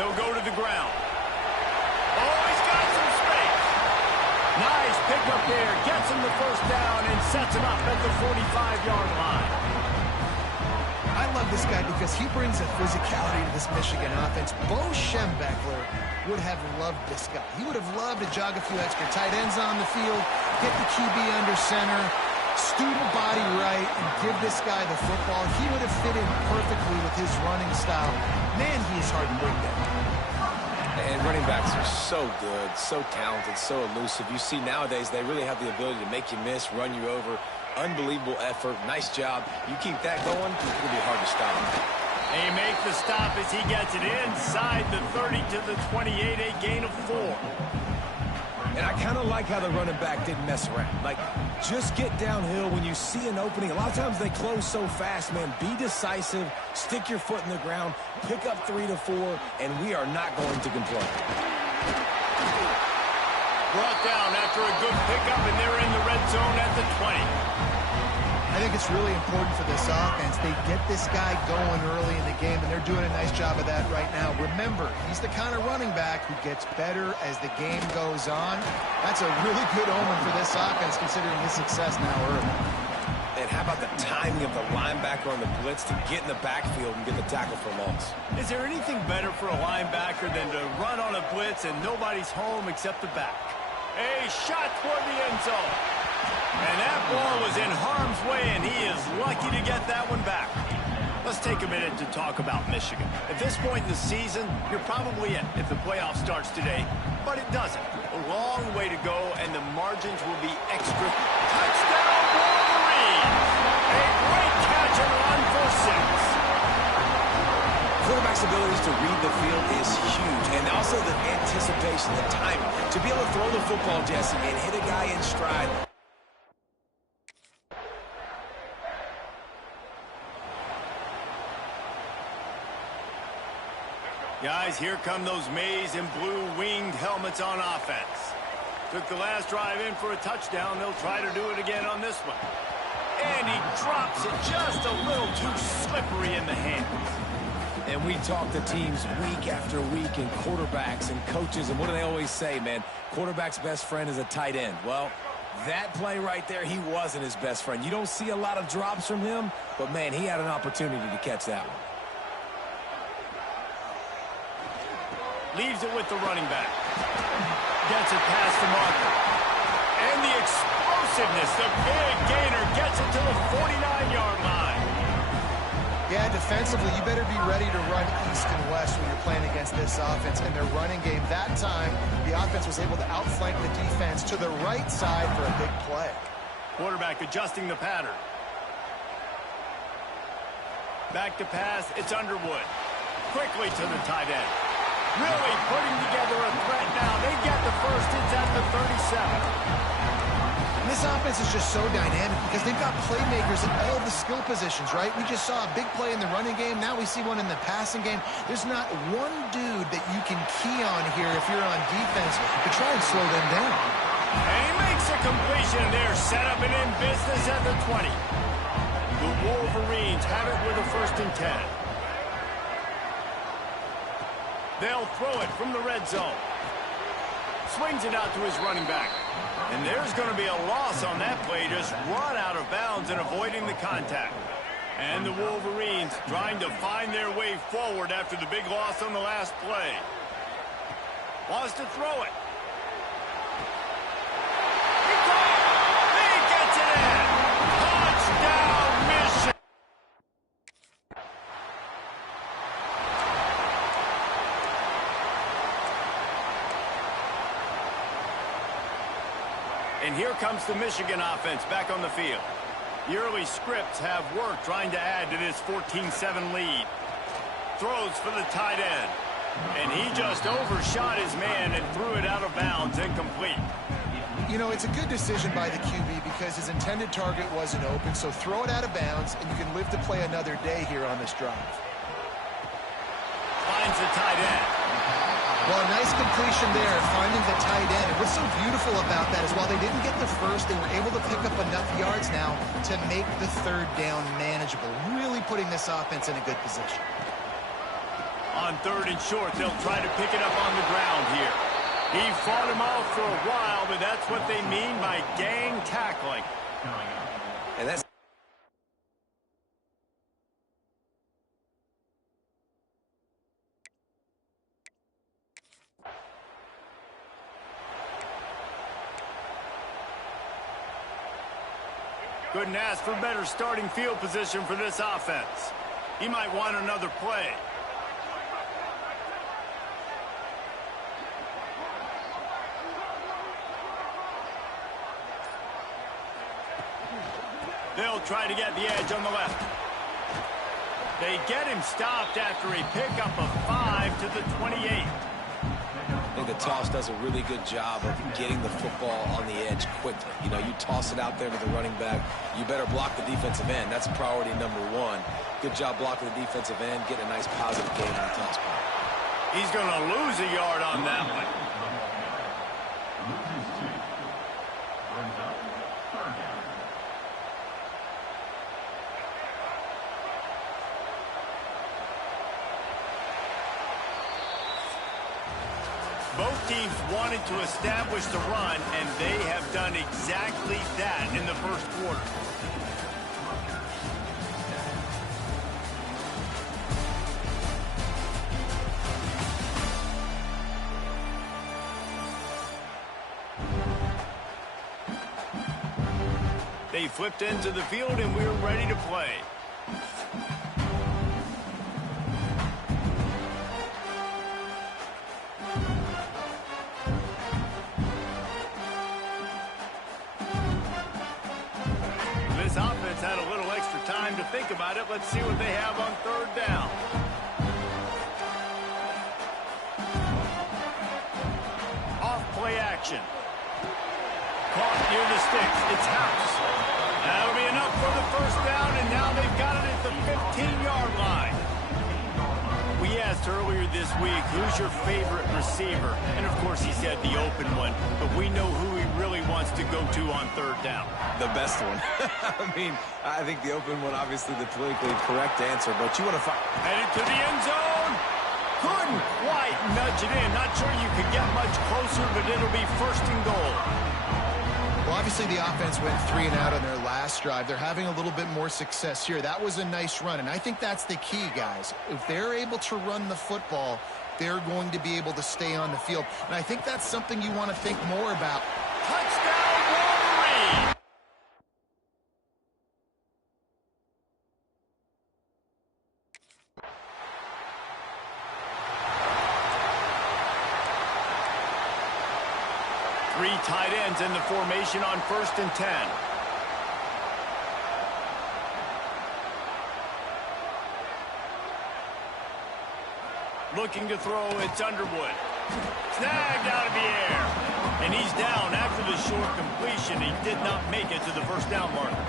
They'll go to the ground. Oh, he's got some space. Nice pickup there. Gets him the first down and sets him up at the 45-yard line. I love this guy because he brings a physicality to this Michigan offense. Bo Schembechler would have loved this guy. He would have loved to jog a few extra tight ends on the field, get the QB under center, student body right, and give this guy the football. He would have fit in perfectly with his running style. Man, he is hard to bring down. And running backs are so good, so talented, so elusive. You see nowadays they really have the ability to make you miss, run you over. Unbelievable effort. Nice job. You keep that going, it'll be hard to stop. They make the stop as he gets it inside the 30 to the 28, a gain of 4. And I kind of like how the running back didn't mess around. Like, just get downhill when you see an opening. A lot of times they close so fast, man. Be decisive, stick your foot in the ground, pick up 3 to 4, and we are not going to complain. Brought down after a good pickup, and they're in the red zone at the 20. I think it's really important for this offense. They get this guy going early in the game, and they're doing a nice job of that right now. Remember, he's the kind of running back who gets better as the game goes on. That's a really good omen for this offense, considering his success now early. And how about the timing of the linebacker on the blitz to get in the backfield and get the tackle for loss? Is there anything better for a linebacker than to run on a blitz and nobody's home except the back? A shot toward the end zone. And that ball was in harm's way, and he is lucky to get that one back. Let's take a minute to talk about Michigan. At this point in the season, you're probably in if the playoff starts today, but it doesn't. A long way to go, and the margins will be extra. Touchdown, Wolverine! A great catch and run for 6. Quarterback's abilities to read the field is huge, and also the anticipation, the timing. To be able to throw the football, Jesse, and hit a guy in stride. Guys, here come those maize and blue winged helmets on offense. Took the last drive in for a touchdown. They'll try to do it again on this one. And he drops it just a little too slippery in the hands. And we talk to teams week after week, and quarterbacks and coaches, and what do they always say, man? Quarterback's best friend is a tight end. Well, that play right there, he wasn't his best friend. You don't see a lot of drops from him, but, man, he had an opportunity to catch that one. Leaves it with the running back. Gets it past the marker. And the explosiveness, the big gainer, gets it to the 49-yard line. Yeah, defensively, you better be ready to run east and west when you're playing against this offense. In their running game that time, the offense was able to outflank the defense to the right side for a big play. Quarterback adjusting the pattern. Back to pass, it's Underwood. Quickly to the tight end. Really putting together a threat now. They get the first. It's at the 37. And this offense is just so dynamic because they've got playmakers at all the skill positions, right? We just saw a big play in the running game. Now we see one in the passing game. There's not one dude that you can key on here if you're on defense to try and slow them down. And he makes a completion there. Set up and in business at the 20. The Wolverines have it with a 1st and 10. They'll throw it from the red zone. Swings it out to his running back. And there's going to be a loss on that play. Just run out of bounds and avoiding the contact. And the Wolverines trying to find their way forward after the big loss on the last play. Wants to throw it. He gets it in. Touchdown, Michigan. And here comes the Michigan offense back on the field. The early scripts have worked trying to add to this 14-7 lead. Throws for the tight end. And he just overshot his man and threw it out of bounds, incomplete. You know, it's a good decision by the QB because his intended target wasn't open, so throw it out of bounds, and you can live to play another day here on this drive. Finds the tight end. Well, nice completion there, finding the tight end. And what's so beautiful about that is while they didn't get the first, they were able to pick up enough yards now to make the 3rd down manageable, really putting this offense in a good position. On 3rd and short, they'll try to pick it up on the ground here. He fought him off for a while, but that's what they mean by gang tackling. And that's couldn't ask for better starting field position for this offense. He might want another play. They'll try to get the edge on the left. They get him stopped after a pickup of 5 to the 28. I think the toss does a really good job of getting the football on the edge quickly. You know, you toss it out there to the running back, you better block the defensive end. That's priority number 1. Good job blocking the defensive end, getting a nice positive gain on the toss point. He's going to lose a yard on that one. Both teams wanted to establish the run, and they have done exactly that in the first quarter. They flipped into the field, and we're ready to play. This offense had a little extra time to think about it. Let's see what they have on 3rd down. Off play action. Caught near the sticks. It's House. That'll be enough for the first down, and now they've got it at the 15-yard line. We asked earlier this week, who's your favorite receiver? And, of course, he said the open one, but we know who he really wants to go to on 3rd down. The best one. I mean, I think the open one, obviously the politically correct answer, but you want to find... Headed to the end zone. Couldn't quite nudge it in. Not sure you could get much closer, but it'll be 1st and goal. Well, obviously the offense went 3 and out on their last drive. They're having a little bit more success here. That was a nice run, and I think that's the key, guys. If they're able to run the football, they're going to be able to stay on the field. And I think that's something you want to think more about. Touchdown, Wolverine! Three tight ends in the formation on 1st and 10. Looking to throw, it's Underwood. Snagged out of the air. And he's down after the short completion. He did not make it to the 1st down marker.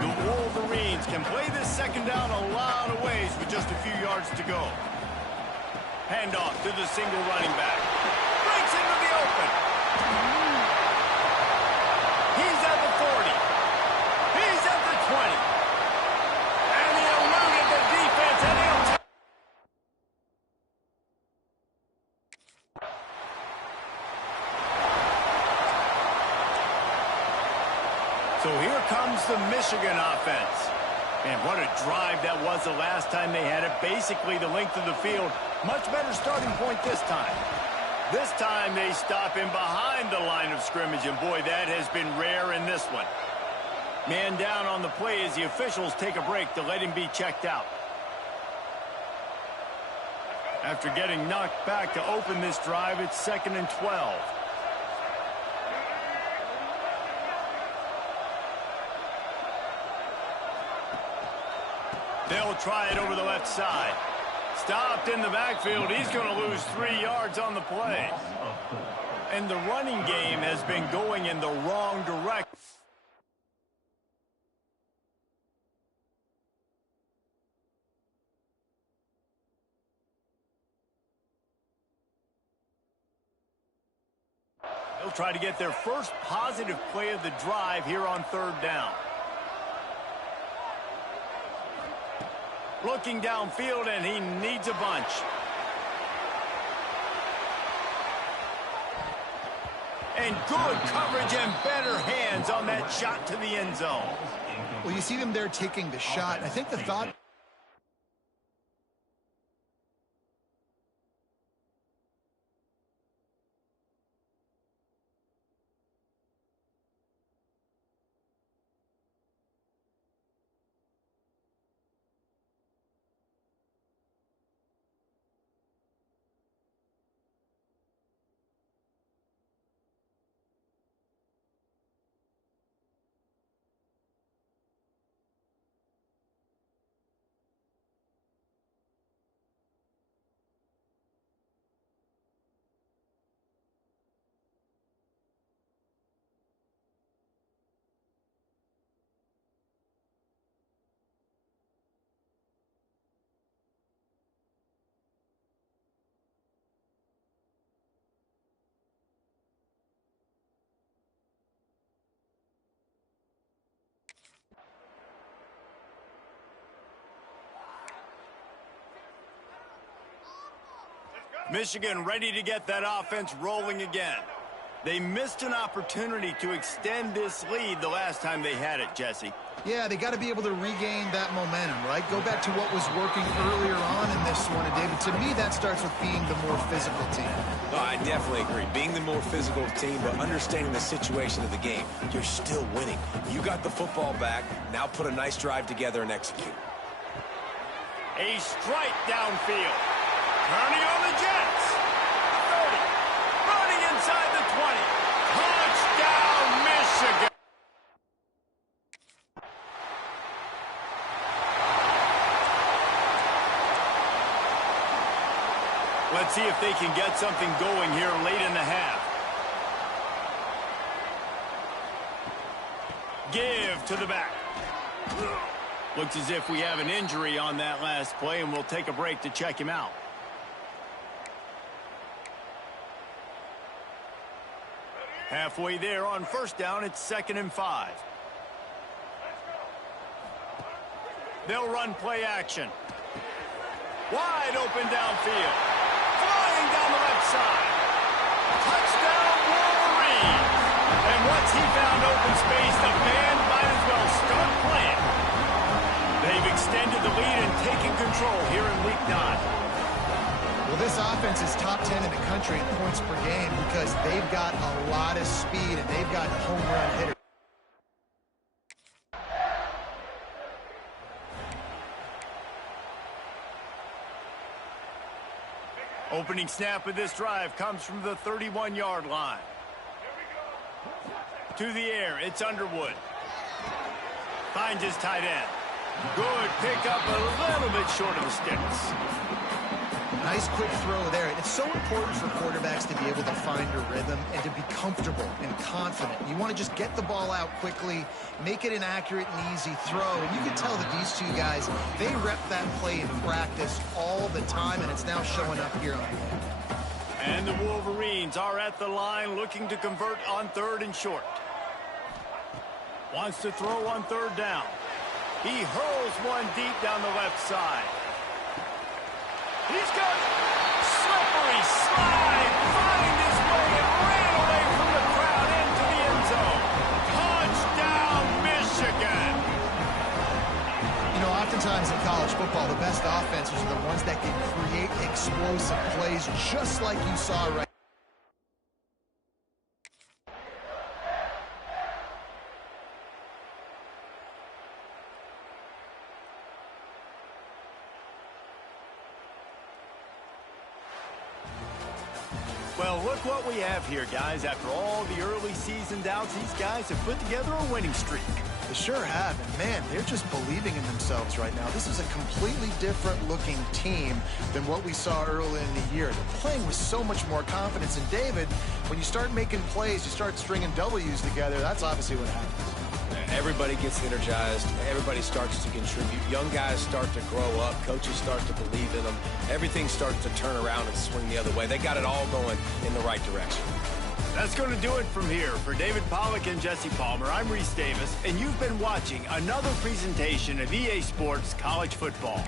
The Wolverines can play this 2nd down a lot of ways with just a few yards to go. Handoff to the single running back. Breaks into the open. He's at the 40. He's at the 20. And he eluded the defense, and he'll take. So here comes the Michigan offense. And what a drive that was the last time they had it. Basically the length of the field. Much better starting point this time. This time they stop him behind the line of scrimmage, and boy, that has been rare in this one. Man down on the play as the officials take a break to let him be checked out. After getting knocked back to open this drive, it's 2nd and 12. They'll try it over the left side. Stopped in the backfield. He's going to lose 3 yards on the play. And the running game has been going in the wrong direction. They'll try to get their first positive play of the drive here on 3rd down. Looking downfield, and he needs a bunch. And good coverage and better hands on that shot to the end zone. Well, you see them there taking the shot. I think the thought... Michigan ready to get that offense rolling again. They missed an opportunity to extend this lead the last time they had it, Jesse. Yeah, they got to be able to regain that momentum, right? Go back to what was working earlier on in this one. And, David, to me, that starts with being the more physical team. No, I definitely agree. Being the more physical team, but understanding the situation of the game. You're still winning. You got the football back. Now put a nice drive together and execute. A strike downfield. Turning on the Jets. 30. Running inside the 20. Touchdown, Michigan. Let's see if they can get something going here late in the half. Give to the back. Looks as if we have an injury on that last play, and we'll take a break to check him out. Halfway there on first down, it's 2nd and 5. They'll run play action. Wide open downfield. Flying down the left side. Touchdown, Wolverine. And once he found open space, the band might as well start playing. They've extended the lead and taken control here in week 9. Well, this offense is top 10 in the country in points per game because they've got a lot of speed and they've got home run hitters. Opening snap of this drive comes from the 31-yard line. To the air, it's Underwood. Finds his tight end. Good pickup, a little bit short of the sticks. Nice quick throw there. And it's so important for quarterbacks to be able to find a rhythm and to be comfortable and confident. You want to just get the ball out quickly, make it an accurate and easy throw. And you can tell that these two guys, they rep that play in practice all the time, and it's now showing up here on the field. And the Wolverines are at the line looking to convert on 3rd and short. Wants to throw on 3rd down. He hurls one deep down the left side. He's got slippery slide, find his way and ran away from the crowd into the end zone. Touchdown, Michigan. You know, oftentimes in college football, the best offenses are the ones that can create explosive plays just like you saw right now. Well, look what we have here, guys. After all the early season doubts, these guys have put together a winning streak. They sure have, and man, they're just believing in themselves right now. This is a completely different looking team than what we saw early in the year. They're playing with so much more confidence, and David, when you start making plays, you start stringing W's together, that's obviously what happens. Everybody gets energized. Everybody starts to contribute. Young guys start to grow up. Coaches start to believe in them. Everything starts to turn around and swing the other way. They got it all going in the right direction. That's going to do it from here. For David Pollack and Jesse Palmer, I'm Reese Davis, and you've been watching another presentation of EA Sports College Football.